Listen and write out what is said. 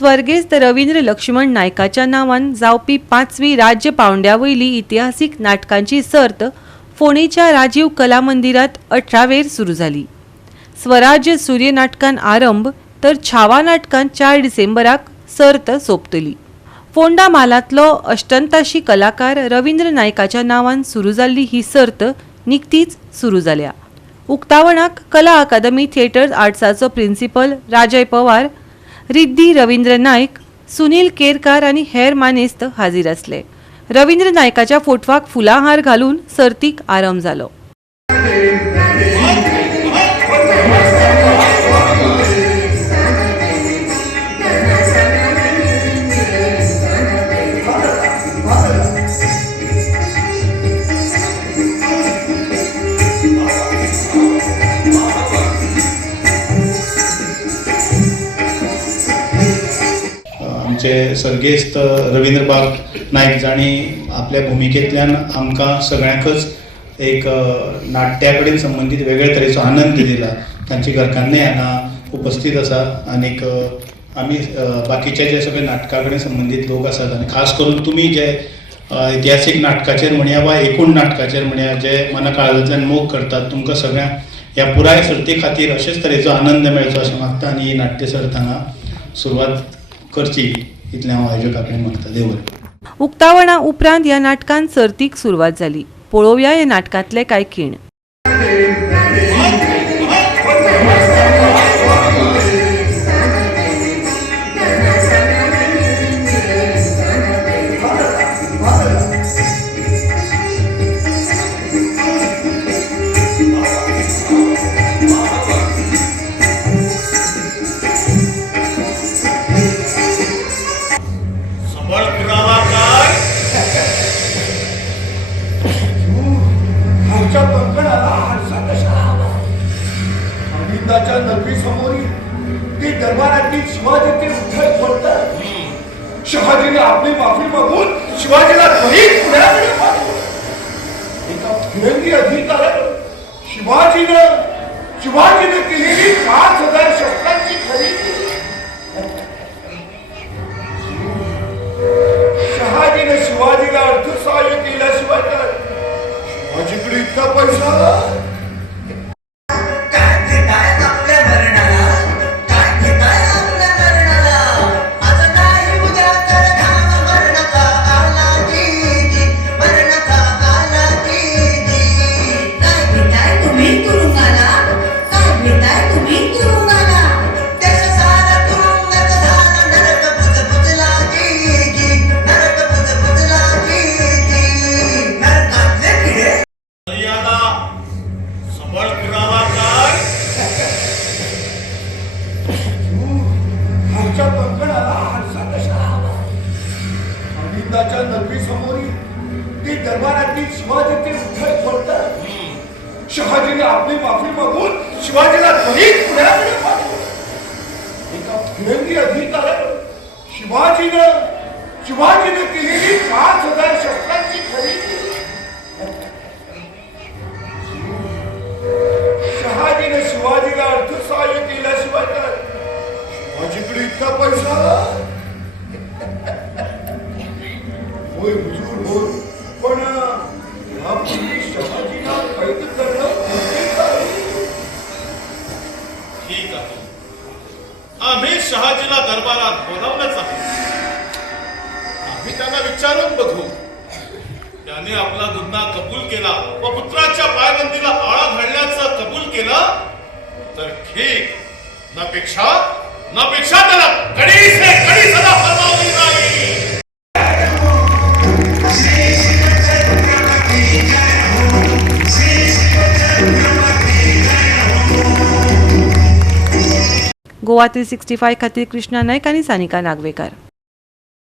स्वर्गेस्त रवींद्र लक्ष्मण नायकाच्या नावान जावपी 5वी राज्य पावंड्यावयली इतिहासीक नाटकांची सर्त फोंडेच्या राजीव कला मंदिरात 18 सुरू जाली। स्वराज्य सूर्य नाटकान आरंभ तर छावा नाटकान 4 डिसेंबराक सर्त सोंपतली। फोंडा म्हालांतलो अष्टंताशी कलाकार रवींद्र नायकाच्या नावान सुरू जाल्ली ही सर्त निकतीच सुरू जाल्या। उक्तावणाक कला अकादमी थिएटर आर्ट्साचो प्रिन्सिपल राजय पवार, रिद्धी रवींद्र नायक, सुनील केरकार आनी हेर मानेस्त हाजीर आसले। रवींद्र नायकाच्या फोटवाक फुलाहार घालून सर्तीक आरंभ जालो। आमचे सर्गेस्त रवींद्र बाब नायक जाणी आपल्या भूमिकेंतल्यान आमकां सगळ्यांकच एक नाट्या कडेन संबंधीत वेगळे तरेचो आनंद दिला। तांची घरकान्नी हांगा उपस्थित आसा आनीक आमी बाकीचे जे सगळे नाटका कडेन संबंधीत लोक आसात आनी खास करून तुमी जे इतिहासीक नाटकाचेर म्हणया वा एकूण नाटकाचेर म्हणया जे मना काळजांतल्यान मोग करतात तुमकां सगळ्यांक ह्या पुराय सर्ती खातीर अशेंच तरेचो आनंद मेळचो अशें मागता आनी ही नाट्य सर्त हांगा सुरवात करची इतलें हांव आयोजका कडेन मागता। देव बरें। उक्तावणा उपरांत ह्या नाटकान सर्तीक सुरवात जाली। पळोवया ह्या नाटकांतले कांय खीण। दरबारातील शिवाजीचे उद्धव बोलतात। शहाजीने आपली माफी मागून शिवाजीला त्वरित पुण्याकडे पाठवलं। एका फिरंगी अधिकाऱ्यानं शिवाजीने केलेली 5000 शस्त्रांची खरेदी शहाजीने शिवाजीला अर्थसहाय्य केल्याशिवाय काय शिवाजीकडे इतका पैसा दरबारातील शिवाजीचे उद्धव बोलतात। शहाजीने आपली माफी मागून शिवाजीला त्वरित पुण्याकडे पाठवलं। एका फिरंगी अधिकाऱ्यानं शिवाजीने केलेली 5000 शस्त्रांची खरेदी शहाजीने शिवाजीला अर्थसहाय्य केल्याशिवाय काय शिवाजीकडे इतका पैसा होय हुजूर होय पण यापूर्वी शहाजीला कैद करणं ठीक आहे। आम्ही शहाजीला दरबारात बोलावलंच आहे। आम्ही त्यांना विचारून बघू। त्याने आपला गुन्हा कबूल केला व पुत्राच्या पायबंदीला आळा घालण्याचं कबूल केलं तर ठीक, नापेक्षा त्याला कडी सजा फरमावली नाही। गोवा 365 खातीर कृष्णा नायक आनी सानिका नागवेकर।